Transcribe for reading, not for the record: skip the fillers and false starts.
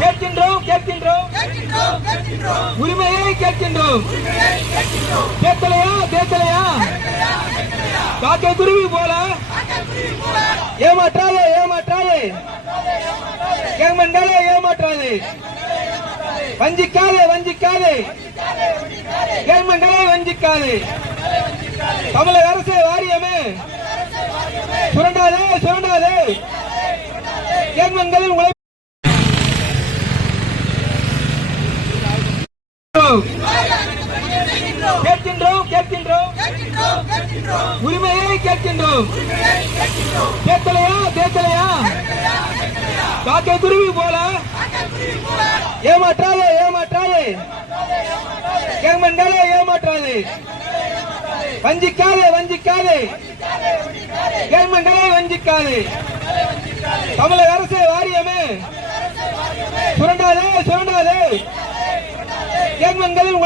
கேட்கின்றோம் கேட்கின்றோம் உரிமையை கேட்கின்றோம். கேட்கலையா கேட்கலையா? காக்கை குருவி போல ஏமாற்றாதே ஏமாற்றாதே, கேமன்களே ஏமாற்றாதே, வஞ்சிக்காதே வஞ்சிக்காதே, கேமன்களை வஞ்சிக்காதே. தமிழக அரசு வாரியமே சுரண்டாதே சுரண்டாதே, கேமன்களின் உழைப்பு கேட்கின்றோம் கேட்கின்றோம் உரிமையை கேட்கின்றோம். கேட்கலையா கேட்கலையா? காக்கை குருவி போல ஏமாற்றாதே ஏமாற்றாதே, கேமன்களை ஏமாற்றாதே, வஞ்சிக்காதே வஞ்சிக்காதே, கேமன்களை வஞ்சிக்காதே. தமிழக அரசு வாரியமே சுரண்டாதே சுரண்டாதே, கேமன்களின்